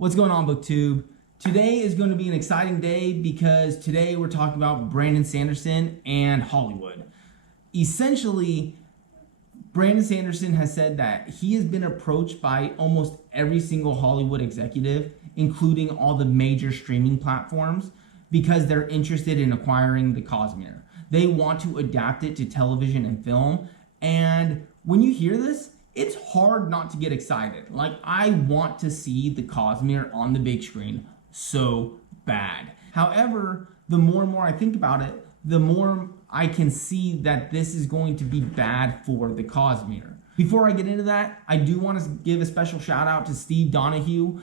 What's going on, BookTube? Today is going to be an exciting day because today we're talking about Brandon Sanderson and Hollywood. Essentially, Brandon Sanderson has said that he has been approached by almost every single Hollywood executive, including all the major streaming platforms, because they're interested in acquiring the Cosmere. They want to adapt it to television and film, and when you hear this, it's hard not to get excited. Like, I want to see the Cosmere on the big screen so bad. However, the more and more I think about it, the more I can see that this is going to be bad for the Cosmere. Before I get into that, I do want to give a special shout out to Steve Donahue.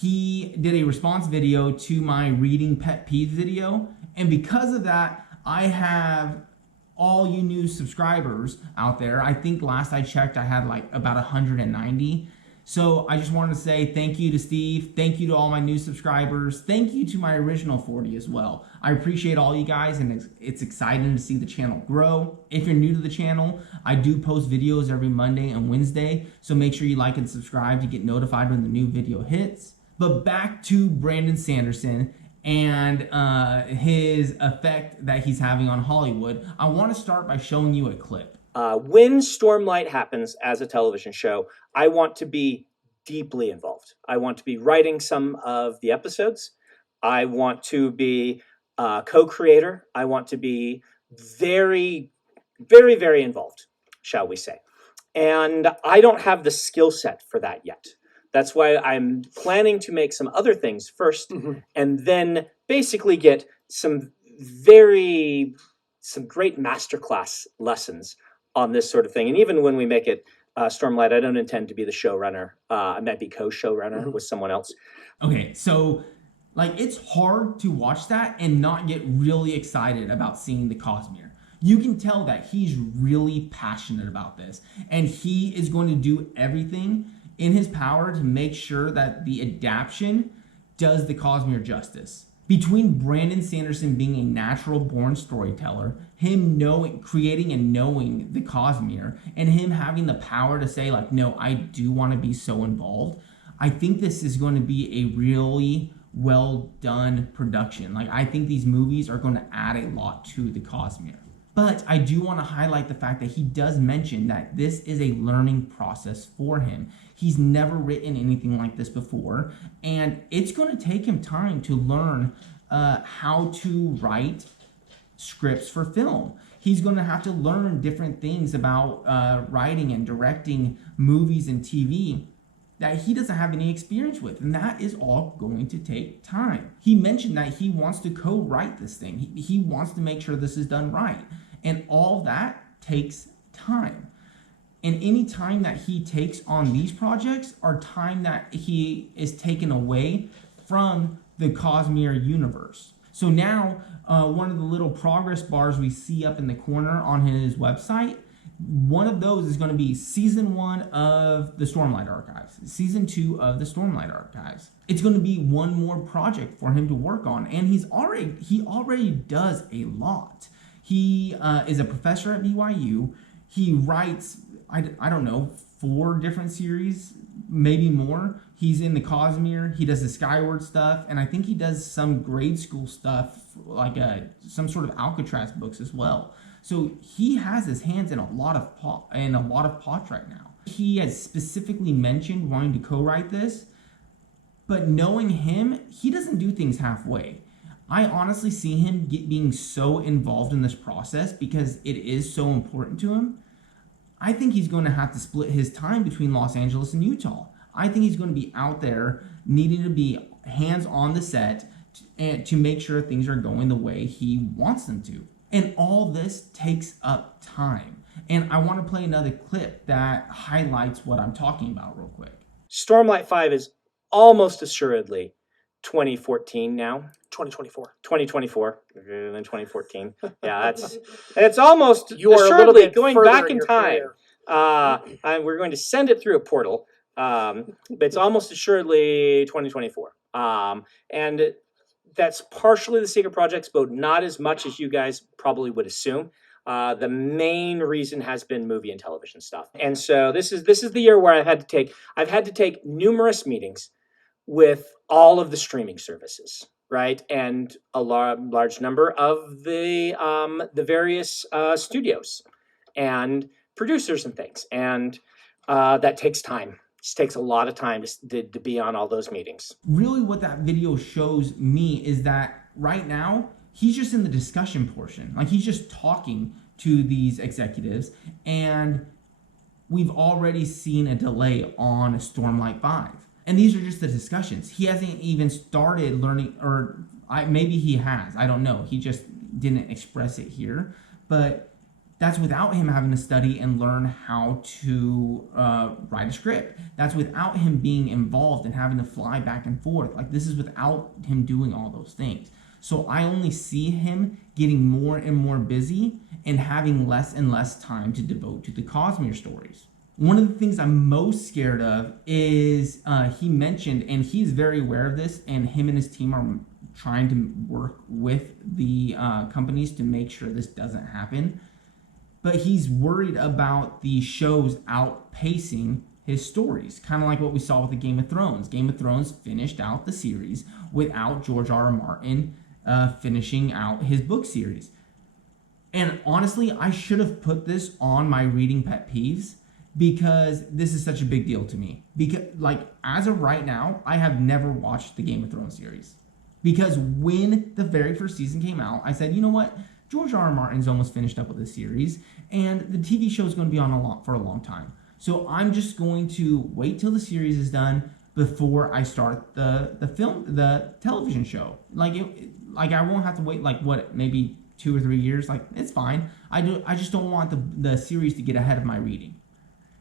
He did a response video to my reading pet peeves video, and because of that, I have all you new subscribers out there. I think last I checked, I had like about 190. So I just wanted to say thank you to Steve. Thank you to all my new subscribers. Thank you to my original 40 as well. I appreciate all you guys, and it's exciting to see the channel grow. If you're new to the channel, I do post videos every Monday and Wednesday, so make sure you like and subscribe to get notified when the new video hits. But back to Brandon Sanderson and his effect that he's having on Hollywood. I want to start by showing you a clip. When Stormlight happens as a television show, I want to be deeply involved. I want to be writing some of the episodes. I want to be a co-creator. I want to be very, very, very involved, shall we say. And I don't have the skill set for that yet. That's why I'm planning to make some other things first, and then basically get some great masterclass lessons on this sort of thing. And even when we make it Stormlight, I don't intend to be the showrunner. I might be co-showrunner with someone else. Okay, so like, it's hard to watch that and not get really excited about seeing the Cosmere. You can tell that he's really passionate about this, and he is going to do everything in his power to make sure that the adaptation does the Cosmere justice. Between Brandon Sanderson being a natural born storyteller, him creating and knowing the Cosmere, and him having the power to say, like, no, I do want to be so involved, I think this is going to be a really well done production. Like, I think these movies are going to add a lot to the Cosmere. But I do want to highlight the fact that he does mention that this is a learning process for him. He's never written anything like this before, and it's going to take him time to learn how to write scripts for film. He's going to have to learn different things about writing and directing movies and TV that he doesn't have any experience with, and that is all going to take time. He mentioned that he wants to co-write this thing. He wants to make sure this is done right, and all that takes time. And any time that he takes on these projects are time that he is taken away from the Cosmere universe. So now, one of the little progress bars we see up in the corner on his website, one of those is going to be season 1 of the Stormlight Archives, season 2 of the Stormlight Archives. It's going to be one more project for him to work on, and he already does a lot. He is a professor at BYU. He writes, I don't know, 4 different series, maybe more. He's in the Cosmere. He does the Skyward stuff, and I think he does some grade school stuff, like some sort of Alcatraz books as well. So he has his hands in a lot of pots right now. He has specifically mentioned wanting to co-write this, but knowing him, he doesn't do things halfway. I honestly see him being so involved in this process because it is so important to him. I think he's going to have to split his time between Los Angeles and Utah. I think he's going to be out there needing to be hands on the set and to make sure things are going the way he wants them to. And all this takes up time. And I want to play another clip that highlights what I'm talking about real quick. Stormlight 5 is almost assuredly 2014 now. 2024. Than 2014. Yeah, it's almost assuredly going back in time. We're going to send it through a portal, but it's almost assuredly 2024. And that's partially the secret projects, but not as much as you guys probably would assume. The main reason has been movie and television stuff. And so this is the year where I've had to take numerous meetings with all of the streaming services, right, and a large number of the various studios and producers and things, and that takes time. It takes a lot of time to be on all those meetings. Really, what that video shows me is that right now he's just in the discussion portion. Like, he's just talking to these executives, and we've already seen a delay on Stormlight 5. And these are just the discussions. He hasn't even started learning, or maybe he has. I don't know. He just didn't express it here. But that's without him having to study and learn how to write a script. That's without him being involved and having to fly back and forth. Like, this is without him doing all those things. So I only see him getting more and more busy and having less and less time to devote to the Cosmere stories. One of the things I'm most scared of is he mentioned, and he's very aware of this, and him and his team are trying to work with the companies to make sure this doesn't happen. But he's worried about the shows outpacing his stories, kind of like what we saw with the Game of Thrones. Game of Thrones finished out the series without George R.R. Martin finishing out his book series. And honestly, I should have put this on my reading pet peeves, because this is such a big deal to me. Because, like, as of right now, I have never watched the Game of Thrones series. Because when the very first season came out, I said, you know what? George R.R. Martin's almost finished up with this series, and the TV show is going to be on for a long time. So I'm just going to wait till the series is done before I start the television show. Like I won't have to wait maybe 2 or 3 years. Like, it's fine. I just don't want the series to get ahead of my reading.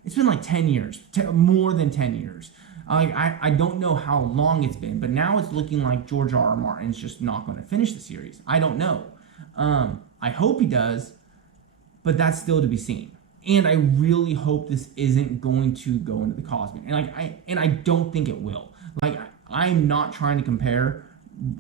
It's been like 10 years, more than 10 years. I don't know how long it's been, but now it's looking like George R.R. Martin's just not going to finish the series. I don't know. I hope he does, but that's still to be seen. And I really hope this isn't going to go into the Cosmere. And I don't think it will. Like, I'm not trying to compare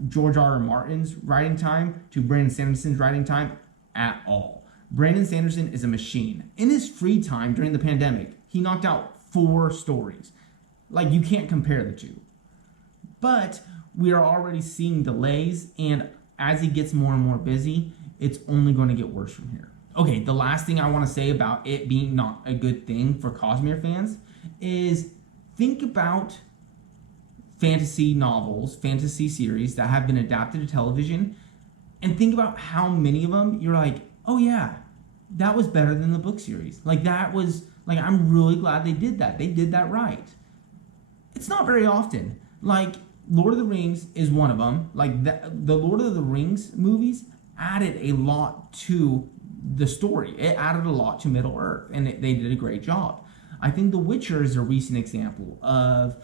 George R.R. Martin's writing time to Brandon Sanderson's writing time at all. Brandon Sanderson is a machine. In his free time during the pandemic, he knocked out 4 stories. Like, you can't compare the two. But we are already seeing delays, and as he gets more and more busy, it's only going to get worse from here. Okay, the last thing I want to say about it being not a good thing for Cosmere fans is think about fantasy novels, fantasy series that have been adapted to television, and think about how many of them you're like, oh yeah, that was better than the book series. I'm really glad they did that. They did that right. It's not very often. Like, Lord of the Rings is one of them. Like, the Lord of the Rings movies added a lot to the story. It added a lot to Middle Earth, and they did a great job. I think The Witcher is a recent example of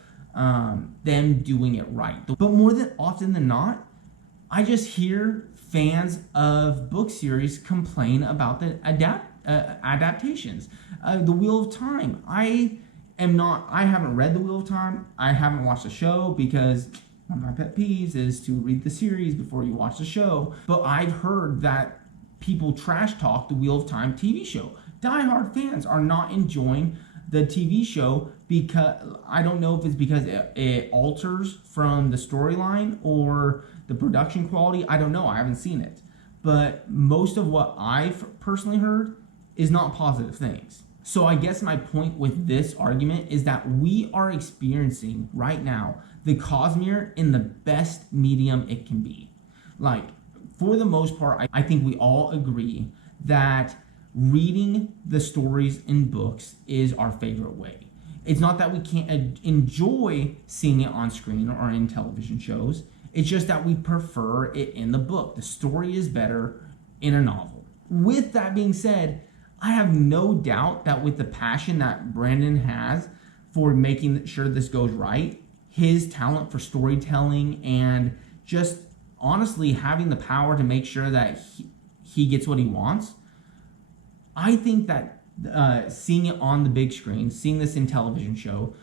them doing it right. But more than often than not, I just hear fans of book series complain about the adaptations. The Wheel of Time. I haven't read The Wheel of Time. I haven't watched the show because one of my pet peeves is to read the series before you watch the show. But I've heard that people trash talk the Wheel of Time TV show. Die-hard fans are not enjoying the TV show because I don't know if it's because it alters from the storyline or the production quality. I don't know. I haven't seen it. But most of what I've personally heard is not positive things. So I guess my point with this argument is that we are experiencing right now the Cosmere in the best medium it can be. Like, for the most part, I think we all agree that reading the stories in books is our favorite way. It's not that we can't enjoy seeing it on screen or in television shows. It's just that we prefer it in the book. The story is better in a novel. With that being said, I have no doubt that with the passion that Brandon has for making sure this goes right, his talent for storytelling and just honestly having the power to make sure that he gets what he wants, I think that seeing it on the big screen, seeing this in television show,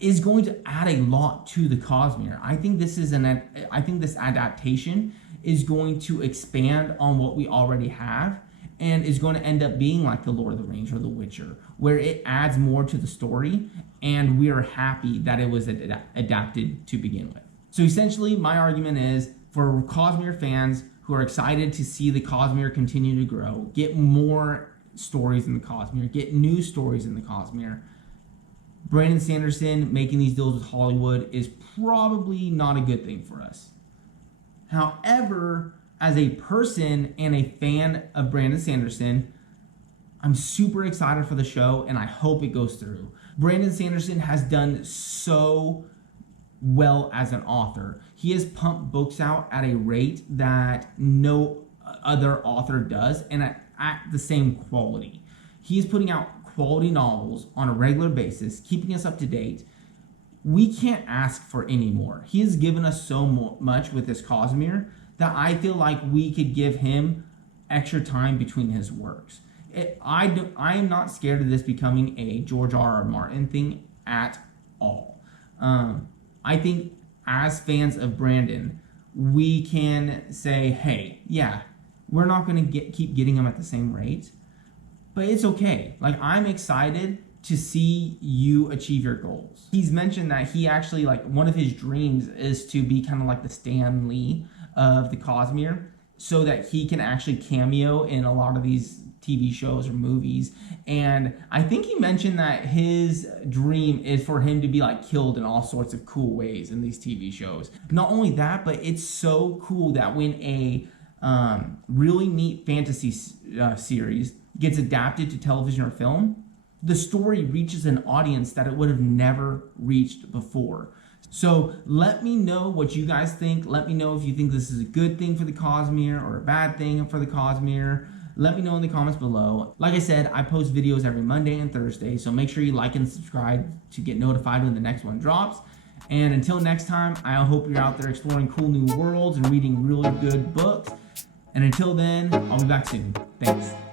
is going to add a lot to the Cosmere. I think this adaptation is going to expand on what we already have and is going to end up being like the Lord of the Rings or The Witcher, where it adds more to the story, and we are happy that it was adapted to begin with. So essentially, my argument is for Cosmere fans who are excited to see the Cosmere continue to grow, get more stories in the Cosmere, get new stories in the Cosmere, Brandon Sanderson making these deals with Hollywood is probably not a good thing for us. However, as a person and a fan of Brandon Sanderson, I'm super excited for the show and I hope it goes through. Brandon Sanderson has done so well as an author. He has pumped books out at a rate that no other author does, and at the same quality. He is putting out quality novels on a regular basis, keeping us up to date. We can't ask for any more. He has given us so much with this Cosmere that I feel like we could give him extra time between his works. I am not scared of this becoming a George R.R. Martin thing at all. I think as fans of Brandon, we can say, hey, yeah, we're not going to keep getting him at the same rate, but it's okay. Like, I'm excited to see you achieve your goals. He's mentioned that he actually, like, one of his dreams is to be kind of like the Stan Lee of the Cosmere, so that he can actually cameo in a lot of these TV shows or movies. And I think he mentioned that his dream is for him to be like killed in all sorts of cool ways in these TV shows. Not only that, but it's so cool that when a really neat fantasy series gets adapted to television or film, the story reaches an audience that it would have never reached before. So let me know what you guys think. Let me know if you think this is a good thing for the Cosmere or a bad thing for the Cosmere. Let me know in the comments below. Like I said, I post videos every Monday and Thursday, so make sure you like and subscribe to get notified when the next one drops. And until next time, I hope you're out there exploring cool new worlds and reading really good books. And until then, I'll be back soon. Thanks.